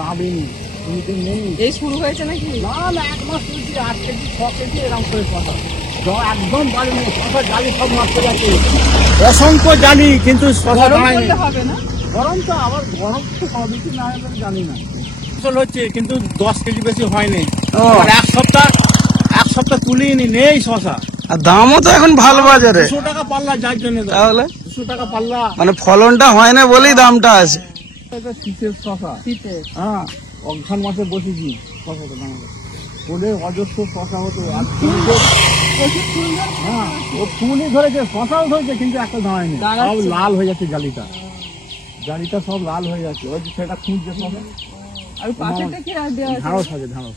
নামিনি নেই, এই শুরু হয়েছে নাকি? না না 1 মাস চলছে, 8 কেজি 6 কেজি এরকম করে শশা একদম বাড়ি নেই, শশা জালি সব নষ্ট যাচ্ছে, অসংখ্য জালি, কিন্তু শশা দাঁড়ায় হবে না। গরম তো আবার গরম তো হবে কি না জানি না, ফসল হচ্ছে কিন্তু 10 কেজি বেশি হয়নি। এক সপ্তাহ তুলিনি, নেই শশা। আর দামও তো এখন ভালো বাজারে, 200 টাকা পাল্লা, যার জন্য তাহলে 200 টাকা পাল্লা, মানে ফলনটা হয় না বলেই দামটা আছে। শীতের শশা, শীতে হ্যাঁ অঘ্রাণ মাসে বসেছি শশাটা দাঁড়াবে বলে অজস্র শশা হতো, আর হ্যাঁ ও ফুলই ধরেছে, শশাও ধরেছে, কিন্তু একটা দাঁড়ায়নি, সব লাল হয়ে যাচ্ছে, জালিটা সব লাল হয়ে যাচ্ছে, ওই সেটা খুঁজছে শশা। আর পাশেরটা কি আর দেওয়া আছে? ঢাড়স আছে, ঢাড়স।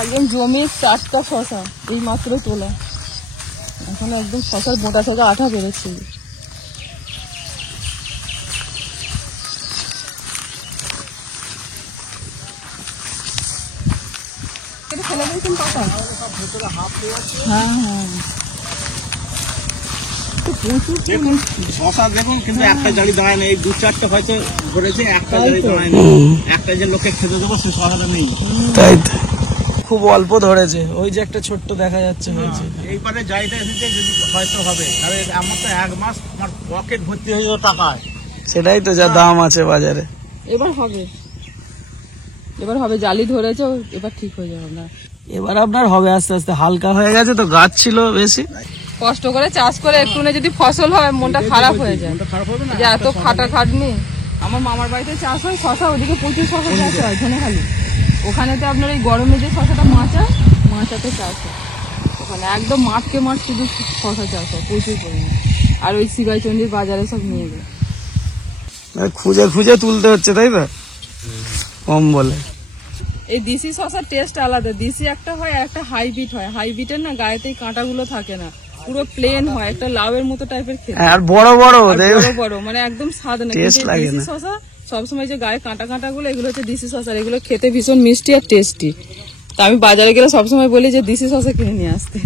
একদম জমির টাটকা শশা, এই মাত্র তোলা, এখন একদম শশার মোটা থেকে আঠা বেরোচ্ছে। ফেলে দিয়েছেন পাতা? হ্যাঁ হ্যাঁ, শশা দেখুন, কিন্তু একটা জালি দাঁড়ায় না, এই 2-4টা হয়তো ধরেছে, একটা জালি দাঁড়ায় না, একটা যে লোকে খেতে দেবো সে শশাটা নেই। তাই তো, খুব অল্প ধরেছে, ওই যে একটা ছোট্ট দেখা যাচ্ছে হয়েছে। এইবারে জালিটা এসেছে, যদি হয়তো হবে, তাহলে আমার তো 1 মাস আমার পকেট ভর্তি হয়ে যাবে টাকায়। সেটাই তো, যা দাম আছে বাজারে। এবার হবে, জালি ধরেছে, এবার ঠিক হয়ে যাবে না। এবার আপনার হবে আস্তে আস্তে, হালকা হয়ে গেছে তো, গাছ ছিল বেশি, কষ্ট করে চাষ করে একটু যদি ফসল হয় মনটা খারাপ হয়ে যায়, যে এত খাটাখাটনি। আমার মামার বাড়িতে চাষ হয় শশা, ওদিকে প্রচুর শশা চাষ হয় ধনেখালি, ওখানে তো আপনার এই গরমে যে শশাটা মাচাতে চাষ হয়, ওখানে একদম মাঠকে মাঠ শুধু শশা চাষ হয় প্রচুর পরিমাণে। আর ওই শিবাইচন্ডীর বাজারে সব নিয়ে যায়, খুঁজে খুঁজে তুলতে হচ্ছে, তাই তো, কম বলে। এই দেশি শশার টেস্ট আলাদা, দেশি একটা হয় আর একটা হাইব্রিড হয়, হাইব্রিডের না গায়েতে কাঁটাগুলো থাকে না, পুরো প্লেন হয়, একটা লাউয়ের মতো টাইপের খেতে, আর বড় বড় মানে একদম স্বাদ না। দেশি শশা সবসময় যে গায়ে কাঁটা গুলো, এগুলো হচ্ছে দেশি শশা, এগুলো খেতে ভীষণ মিষ্টি আর টেস্টি। তা আমি বাজারে গেলে সবসময় বলি যে দেশি শশা কিনে নিয়ে আসতে,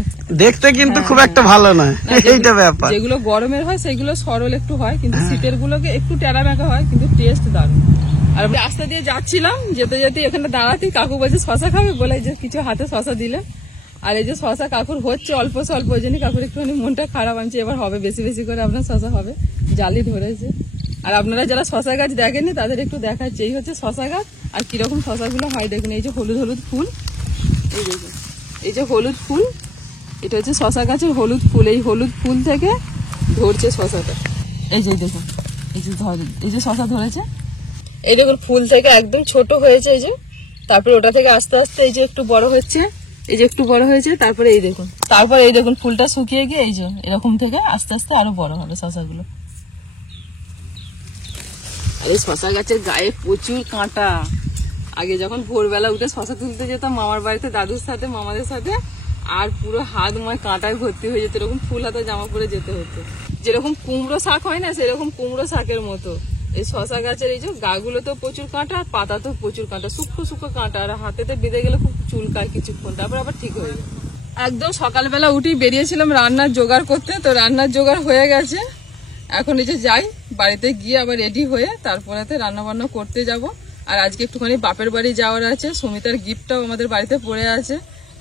দেখতে কিন্তু খুব একটা ভালো নয়, এইটা ব্যাপার। যেগুলো গরমের হয় সেগুলো সরল একটু হয়, কিন্তু শীতের গুলোকে একটু টেরা বেঁকা হয়, কিন্তু টেস্ট দারুণ। আর রাস্তা দিয়ে যাচ্ছিলাম, যেতে যেতে এখানে দাঁড়াতেই কাকু বলছে শশা খাবে, বলে যে কিছু হাতে শশা দিলে, আর এই যে শশা কাকুর হচ্ছে অল্প স্বল্প, ওই জন্য কাকুর একটুখানি মনটা খারাপ, আনছে এবার হবে বেশি বেশি করে আপনার শশা হবে, জালি ধরেছে। আর আপনারা যারা শশা গাছ দেখেননি তাদের একটু দেখাচ্ছে, এই হচ্ছে শশা গাছ, আর কিরকম শশাগুলো হয় দেখুন, এই যে হলুদ হলুদ ফুল, এই দেখুন এই যে হলুদ ফুল, এটা হচ্ছে শশা গাছের হলুদ ফুল, এই হলুদ ফুল থেকে ধরছে শশাটা, এই যে দেখুন এই যে শশা ধরেছে, এই দেখুন ফুল থেকে একদম ছোট হয়েছে, এই যে তারপরে ওটা থেকে আস্তে আস্তে এই যে একটু বড় হচ্ছে, এই যে একটু বড় হয়েছে, তারপরে এই দেখুন ফুলটা শুকিয়ে গিয়ে এই যে এরকম থেকে আস্তে আস্তে আরো বড় হবে শশাগুলো। আর এই শশা গাছের গায়ে প্রচুর কাঁটা, আগে যখন ভোরবেলা উঠে শশা তুলতে যেতাম মামার বাড়িতে দাদুর সাথে মামাদের সাথে, আর পুরো হাত ময় কাঁটায় ভর্তি হয়ে যেত, এরকম ফুল হাতে জামা পরে যেতে হতো, যেরকম কুমড়ো শাক হয় না সেরকম কুমড়ো শাকের মতো। এই শশা গাছের এই যে গাগুলো তো প্রচুর কাঁটা, পাতা তো প্রচুর কাঁটা, শুকনো শুকনো কাঁটা, আর হাতেতে বেঁধে গেলে খুব চুলকায় কিছুক্ষণ, তারপর আবার ঠিক হয়ে যায়। একদম সকালবেলা উঠি বেরিয়েছিলাম রান্নার জোগাড় করতে, তো রান্নার জোগাড় হয়ে গেছে, এখন এই যে যাই বাড়িতে গিয়ে আবার রেডি হয়ে তারপরে রান্না বান্না করতে যাব। আর আজকে একটুখানি বাপের বাড়ি যাওয়ার আছে, সুমিতার গিফটটাও আমাদের বাড়িতে পড়ে আছে,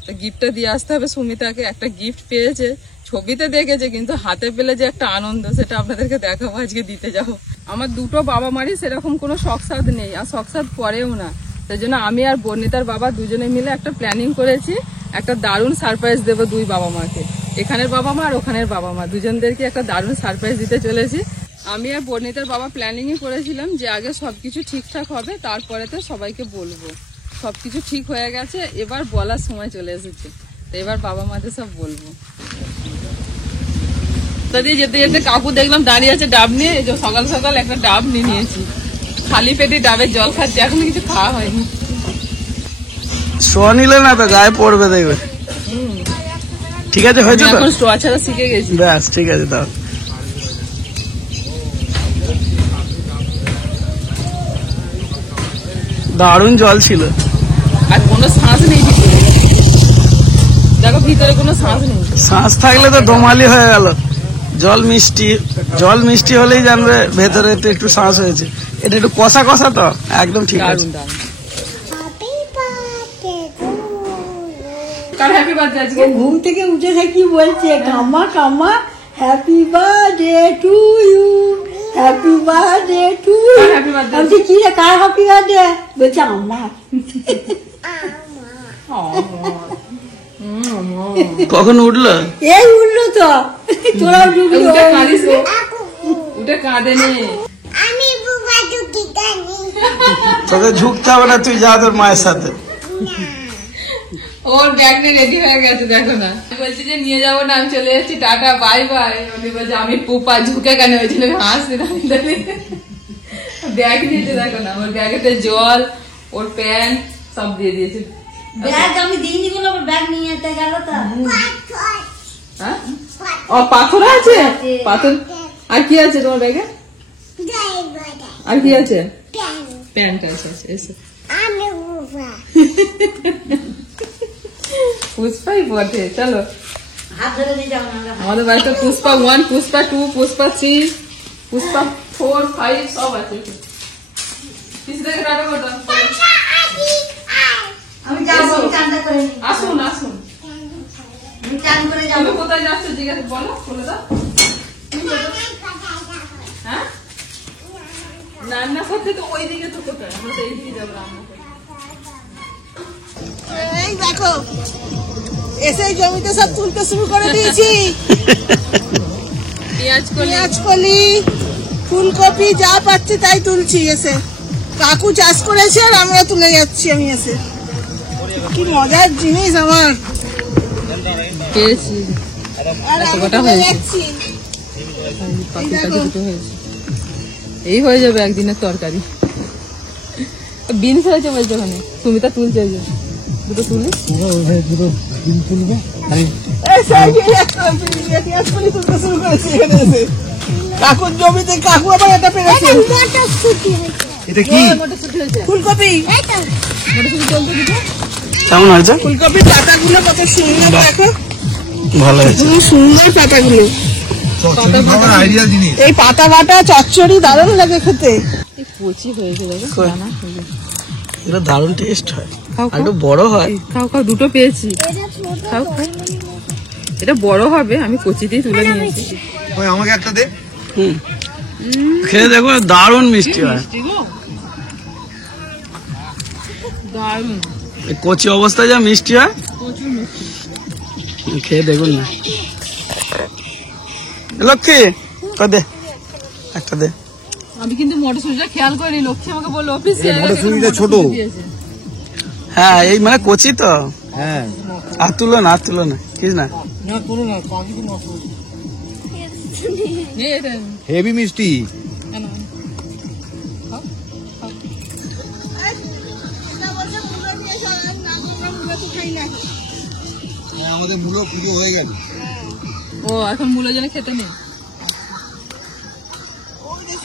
তো গিফটটা দিয়ে আসতে হবে সুমিতাকে। একটা গিফট পেয়েছে, ছবিতে দেখেছে, কিন্তু হাতে পেলে যে একটা আনন্দ সেটা আপনাদেরকে দেখাবো, আজকে দিতে যাবো। আমার দুটো বাবা মারই সেরকম কোনো শখসাদ নেই, আর শখসাদ করেও না, সেই জন্য আমি আর বর্ণিতার বাবা দুজনে মিলে একটা প্ল্যানিং করেছি, একটা দারুণ সারপ্রাইজ দেবো দুই বাবা মাকে, এখানের বাবা মা আর ওখানের বাবা মা দুজনদেরকে একটা দারুণ সারপ্রাইজ দিতে চলেছি। আমি আর বর্ণিতার বাবা প্ল্যানিংই করেছিলাম যে আগে সবকিছু ঠিকঠাক হবে, তারপরেতে সবাইকে বলবো। সবকিছু ঠিক হয়ে গেছে, এবার বলার সময় চলে এসেছে, তো এবার বাবা মাদের সব বলবো। দাদি যেতে যেতে কাকু দেখলাম দাঁড়িয়ে আছে ডাব নিয়ে, এই যে সকাল সকাল একটা ডাব নিয়ে নিয়েছি, খালি পেটে ডাবের জল খাচ্ছে, এখন কিছু খাওয়া হয়নি। স্ট্র নিলে না তো গায়ে পড়বে, দেখবে। ঠিক আছে, হয়েছে তো, এখন স্ট্র ছাড়া শিখে গেছি, ব্যাস ঠিক আছে। তাও দারুণ জল ছিল, আর কোনো শ্বাস নেই ভিতরে, দেখো ভিতরে কোনো শ্বাস নেই, শ্বাস থাকলে তো দোমালি হয়ে গেল। জল মিষ্টি হলেই জানবে ভেতরে তো একটু শ্বাস হয়েছে, এটা একটু কষা কষা তো একদম ঠিক আছে। দারুণ দারুণ। কার হ্যাপি বার্থডে আজকে? ঘুম থেকে উঠে থাকি বলছে কাম্মা কাম্মা happy birthday to you, happy birthday to you. কার happy birthday? আমি কি রে কার হ্যাপি বার্থডে? বলছে আম্মা। কখন উঠলো? এই উঠলো তো, তোরাও ঢুকলি। উঠে কাঁদিস রে? উঠে কাঁদে নে। তোকে ঝুঁকতে হবে না, তুই যা তোর মায়ের সাথে। ওর ব্যাগ নিয়ে রেডি হয়ে গেছে, দেখো না। বলছি যে নিয়ে যাবো না, আমি চলে যাচ্ছি, টাটা বাই বাই। উনি বলছে আমি পুপা, ঝুঁকে কেন হয়েছিল, হাসছি না। ব্যাগ নিয়েছে, দেখো না। ওর ব্যাগেতে জল, ওর প্যান্ট সব দিয়ে দিয়েছে। ব্যাগ আমি দিইনি বলে আমার ব্যাগ নিয়ে যেতে গেল তো। হ্যাঁ, ও পাথর আছে, পাথর। আর কি আছে তোমার ব্যাগে? আর কি আছে? প্যান্ট আছে। এসো, পুষ্পাই বটে। চলো, হাত ধরে নিয়ে যাও না। আমাদের বাড়িতে পুষ্পা 1, পুষ্পা 2, পুষ্পা 3, পুষ্পা 4, 5 সব আছে। কিছু দেখে টাটা করো। আমি যাবো, আমি চানটা করে নিই। আসুন আসুন। আমি চান করে যাবো। তুমি কোথায় যাচ্ছ জিজ্ঞাসা বলো, বলে দাও। হ্যাঁ, রান্না করতে তো ওই দিকে তো কোথায়, আমরা তো এইদিকে যাবো রান্না করতে। এই দেখো এসে জমিতে সব তুলতে শুরু করে দিয়েছি। পেঁয়াজ কলি, ফুলকপি যা পাচ্ছি তাই তুলছি। এসে কাকু চাষ করেছে আর আমরা তুলে যাচ্ছি। আমি এসে কি মজার জিনিস আমার। পেয়েছি, আর আমি কটা তুলে হয়েছে? যাচ্ছি। এই হয়ে যাবে একদিনের তরকারি। বিনস হয়েছে বলছে ওখানে, তুমি তো তুলছে, দুটো তুলি। এই সেই পেঁয়াজ কলি তুলতে শুরু করেছি এখানে এসে। কাকুর জমিতে কাকু আবার এটা পেরেছে। এটা কি? মটরশুটি হয়েছে, ফুলকপি, মটরশুটি চলতে দিতে। কেমন হয়েছে? ফুলকপির পাতাগুলো কত সুন্দর দেখো, ভালো হয়েছে। খুব সুন্দর পাতাগুলো। এই পাতা বাটা চচ্চড়ি দারুণ লাগে খেতে। কচি হয়েছে, দেখো দানা হয়েছে। এটা দারুণ টেস্ট হয়, খাও, আর একটু বড় হয়। খাও খাও, দুটো পেয়েছি, খাও খাও। এটা বড় হবে, আমি কচিতেই তুলে নিয়েছি। আমাকে একটা দে। খেয়ে দেখো, দারুণ মিষ্টি হয়। দারুণ এই কচি অবস্থায় যা মিষ্টি হয়, প্রচুর মিষ্টি। খেয়ে দেখুন না। লক্ষ্মী দে, একটা দে। আমি কিন্তু মটরশুটিটা খেয়াল করি, লক্ষ্মী আমাকে বললো অফিসে মটরশুঁটিটা ছোট। হ্যাঁ, এই মানে কচি তো। হ্যাঁ, আর তুলো না, কিছু না। হেভি মিষ্টি। আমাদের মূলো পুজো হয়ে গেল। ও এখন মূলো যেন খেতে নেই।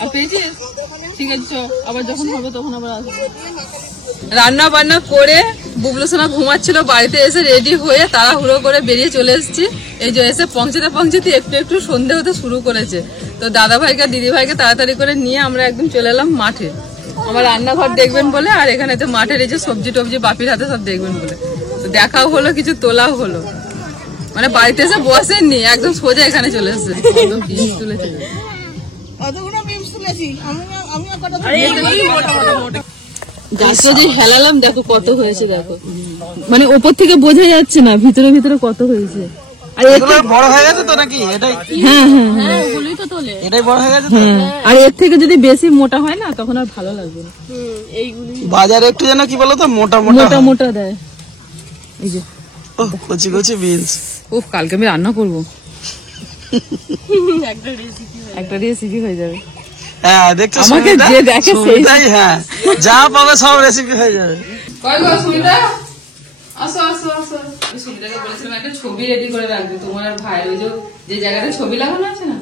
আর পেয়েছিস? ঠিক আছে, চল, আবার যখন হবে তখন আবার আসবো। রান্না বান্না করে বুবলু সোনা ঘুমাচ্ছিল, বাড়িতে এসে রেডি হয়ে তাড়াহুড়ো করে বেরিয়ে চলে এসেছি। এই যে এসে পৌঁছতে একটু সন্ধে হতে শুরু করেছে। তো দাদা ভাইকে দিদি ভাইকে তাড়াতাড়ি করে নিয়ে আমরা একদম চলে এলাম মাঠে। আমার রান্নাঘর দেখবেন বলে, আর এখানে তো মাঠের এই যে সবজি টবজি বাপির হাতে সব দেখবেন বলে। তো দেখাও হলো, কিছু তোলাও হলো। মানে বাড়িতে এসে বসেননি, একদম সোজা এখানে চলে এসেছে। একদম বিষ তুলেছে। অতগুলো বিমস তুলেছি। আমিও কটা গাছটা যে হেলালাম, দেখো কত হয়েছে, দেখো মানে ওপর থেকে বোঝা যাচ্ছে না ভিতরে ভিতরে কত হয়েছে। আর এগুলো বড় হয়ে গেছে তো নাকি? এটাই ওগুলোই তো তোলে। এটাই বড় হয়ে গেছে তো। আর এর থেকে যদি বেশি মোটা হয় না, তখন আর ভালো লাগবে না। বাজারে একটু যেন কি বলতো মোটা মোটা মোটা মোটা দেয়। এই যে কচি কচি বিনস। উফ, কালকে আমি রান্না করবো, একটা রেসিপি হয়ে যাবে। হ্যাঁ, দেখছো আমাকে সুমিতা? যে দেখে সেই- সুমিতাই, হ্যাঁ, যা পাবে সব রেসিপি হয়ে যাবে। সুমিতাকে বলেছিলাম একটা ছবি রেডি করে রাখবে তোমার আর ভাইয়ের, ওই যে জায়গাটা ছবি লাগানো আছে না,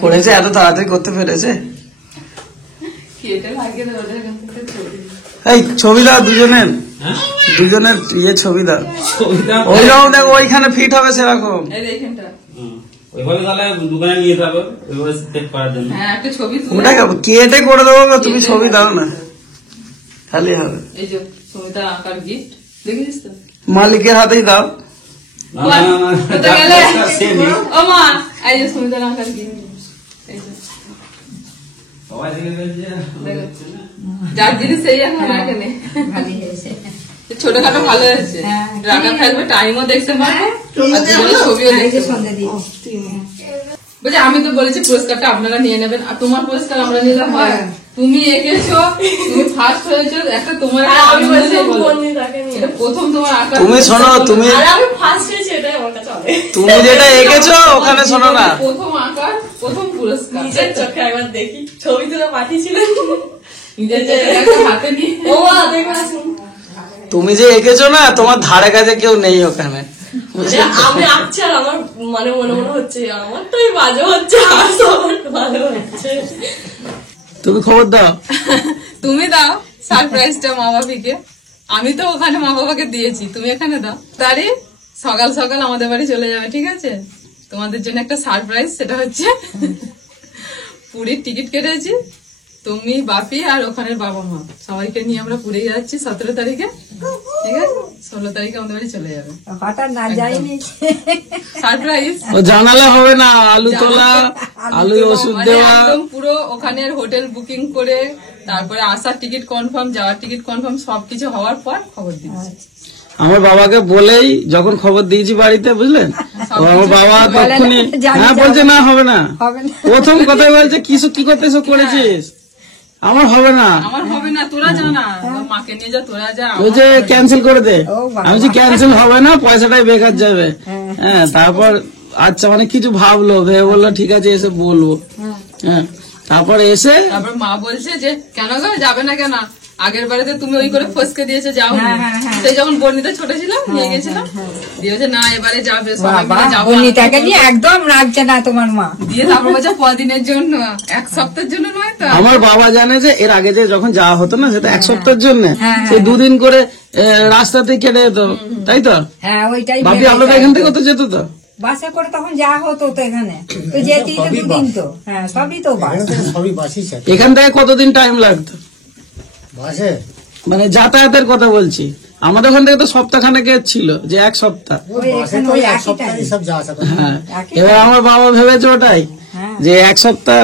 করেছে, এত তাড়াতাড়ি করতে পেরেছে। কেটে লাগিয়ে দেবে ওদের এখান থেকে ছবি। এই ছবি দাও দুজনের ইয়ে ছবি দাও। ওইরকম দেখো, ওইখানে ফিট হবে সেরকম। এই এইখানটা ওইভাবে তাহলে দোকানে নিয়ে যেতে হবে ওইভাবে সেট করার জন্য। হ্যাঁ একটা ছবি তুলে ওটা কেটে করে দেবো গো, তুমি ছবি দাও না খালি হবে। এই যে সুমিতার আঁকার গিফট দেখেছিস তো? মালিকের হাতেই দাও। না, না, না, না, কোথায় যার গেলে? দরকার সে নিক। ও মা, এই যে সুমিতার আঁকার গিফট। এই যে, সবাই দেখে ফেলছে। দেখো। যার জিনিস সেই এখন রাখে নে। ছোটখাটো ভালো হয়েছে, রাখা থাকবে, টাইমও দেখতে পারবো আর দুজনের ছবিও দেখতে পারবো। বলছি আমি তো বলেছি পুরস্কারটা আপনারা নিয়ে নেবেন, আর তোমার পুরস্কার আমরা নিলে হয়? তুমি এঁকেছো, তুমি ফার্স্ট হয়েছো, একটা তোমার একটা আনন্দ দিয়ে বলো। এটা প্রথম তোমার আঁকা। তুমি শোনো, তুমি তুমি যেটা এঁকেছো ওখানে শোনো না, প্রথম আঁকার প্রথম পুরস্কার নিজের চোখে একবার দেখি, ছবি তুলে পাঠিয়েছিলেন নিজের চোখে একটা হাতে নিয়ে। ও দেখুন তুমি যে এঁকেছো না তোমার ধারে কাছে কেউ নেই ওখানে। আমি আঁকছি আর আমার মানে মনে মনে হচ্ছে আমারটাই বাজে হচ্ছে, আর সবার ভালো হচ্ছে। তুমি খবর দাও। তুমি দাও সারপ্রাইজটা মা বাবাকে, আমি তো ওখানে মা বাবাকে দিয়েছি, তুমি এখানে দাও। তারই সকাল সকাল আমাদের বাড়ি চলে যাবে, ঠিক আছে? তোমাদের জন্য একটা সারপ্রাইজ, সেটা হচ্ছে পুরীর টিকিট কেটেছি, তুমি বাপি আর ওখানের বাবা মা সবাইকে নিয়ে আমরা পুরী যাচ্ছি 17 তারিখে, ঠিক আছে? 16 তারিখে আমাদের বাড়ি চলে যাবে। হঠাৎ না যাইনি, সারপ্রাইজ ও জানালে হবে না, আলু তোলা, আলু ওষুধ মানে দেওয়া। একদম পুরো ওখানে হোটেল বুকিং করে, তারপরে আসার টিকিট কনফার্ম, যাওয়ার টিকিট কনফার্ম, সবকিছু হওয়ার পর খবর দিচ্ছি। আমার বাবাকে বলেই যখন খবর দিয়েছি বাড়িতে, বুঝলেন, তো আমার বাবা তখনই হ্যাঁ বলছে না হবে না। প্রথম কথাই বলছে কি করতে এসব করেছিস, আমার হবে না, আমার হবে না, তোরা জানা মাকে নিয়ে যা, তোরা যা। বলছে ক্যান্সেল করে দে। আমি বলছি ক্যান্সেল হবে না, পয়সাটাই বেকার যাবে। হ্যাঁ তারপর আচ্ছা অনেক কিছু ভাবলো, ভেবে বললো ঠিক আছে এসে বলবো। হ্যাঁ তারপরে এসে তারপর মা বলছে যে কেন গো যাবে না কেন, আগের বারেতে তুমি ওই করে ফসকে দিয়েছে, যাও। সেই যখন বর্ণিতা ছোট ছিলাম নিয়ে গেছিলাম, দিয়েছে না এবারে যাবে, সবাই মিলে যাবো। বর্ণিতাকে নিয়ে একদম রাখছে না তোমার মা। দিয়ে তারপর বলছে কদিনের জন্য, এক সপ্তাহের জন্য নয় তো। আমার বাবা জানে যে এর আগে যে যখন যাওয়া হতো না সেটা এক সপ্তাহের জন্য, সেই দুদিন করে রাস্তাতে কেটে যেত, তাই তো? হ্যাঁ ওইটাই বাপি আপনারা এখান থেকে তো যেত তো বাসে করে, তখন যা হতো তো এখানে তো যেতেই তো দুদিন তো। হ্যাঁ সবই তো বাস। সবই বাসি এখান থেকে কতদিন টাইম লাগতো বাসে, মানে যাতায়াতের কথা বলছি। আমাদের ওখান থেকে তো সপ্তাহখানেকের ছিল, যে এক সপ্তাহ। ওই এখানে ওই একই টাইম। সব যা আসা করে। হ্যাঁ এবার আমার বাবা ভেবেছে ওটাই, যে এক সপ্তাহ,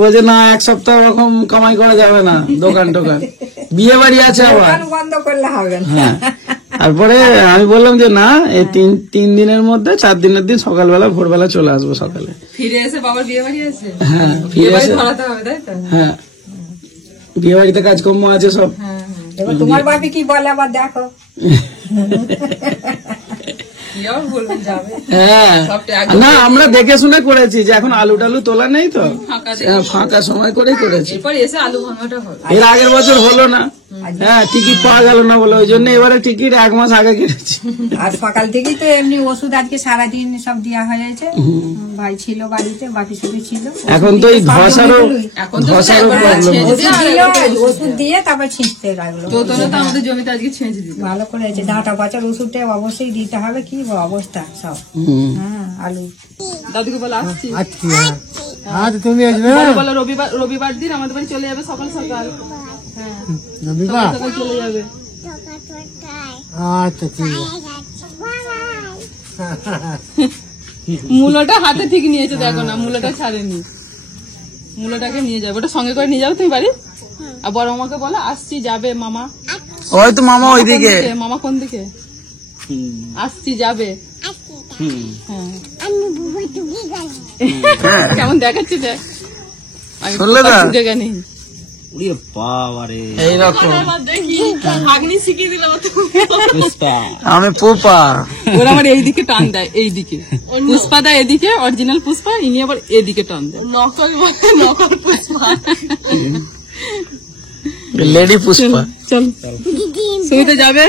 বোঝে না এক সপ্তাহ ওরকম কামাই করা যাবে না, দোকান টোকান, বিয়ে বাড়ি আছে আবার। দোকান বন্ধ করলে হবে না। হ্যাঁ তারপরে আমি বললাম যে না, এই তিন দিনের মধ্যে 4 দিনের দিন সকালবেলা ভোরবেলা চলে আসবো সকালে। ফিরে এসে বাবার বিয়ে বাড়ি আছে, হ্যাঁ বিয়ে ফিরে বাড়ি এসে, ধরাতে হবে, তাই তো? হ্যাঁ বিয়ে বাড়িতে কাজকর্ম আছে সব। এবার তোমার বাপি কি বলে আবার দেখো। কি আর বলবো, যাবে। হ্যাঁ না আমরা দেখে শুনে করেছি, যে এখন আলু টালু তোলা নেই তো, ফাঁকা ফাঁকা সময় করেই করেছি। এরপর এসে আলু ভাঙাটা হবে। এর আগের বছর হলো না, হ্যাঁ টিকিট পাওয়া গেল না বলে, ওই জন্য এবারে টিকিট 1 মাস আগে কেটেছি। আর সকাল থেকেই তো এমনি ওষুধ আজকে সারাদিন সব দেওয়া হয়েছে। ভাই ছিল বাড়িতে, বাপি শুধু ছিল। এখন তো এই ধসারও প্রবলেম। ওষুধ দিয়ে তারপর ছিঁচতে লাগলো। তোতলা তো আমাদের জমিতে আজকে ছেঁচে দিল। ভালো করেছে, ডাঁটা বাঁচার ওষুধটা অবশ্যই দিতে হবে। কি অবস্থা সব। হ্যাঁ আলু দাদুকে বলে আসছি, আজ তুমি আসবে বলো রবিবার দিন আমাদের বাড়ি চলে যাবে সকাল সকাল। হ্যাঁ রবিবার, সকাল চলে যাবে। আচ্ছা ঠিক মূলাটা হাতে ঠিক নিয়েছে, দেখো না মূলাটা ছাড়েনি, মূলাটাকে নিয়ে যাবে, ওটা সঙ্গে করে নিয়ে যাবে তুমি বাড়ি। আর বড় মামাকে বলো আসছি, যাবে মামা। ওই তো মামা ওইদিকে, মামা কোন দিকে? আসছি যাবে। হ্যাঁ কেমন দেখাচ্ছে দেখ, শুনলে না নেই এইরকম। ভাগ্নি শিখিয়ে দিলাম আমি পুপা, ওরা আমার এইদিকে টান দেয়, এইদিকে পুষ্পা দেয় এদিকে, অরিজিনাল পুষ্পা, ইনি আবার এদিকে টান দেয়, নকল পুষ্পা, লেডি পুষ্পা। চল সুমিতে যাবে।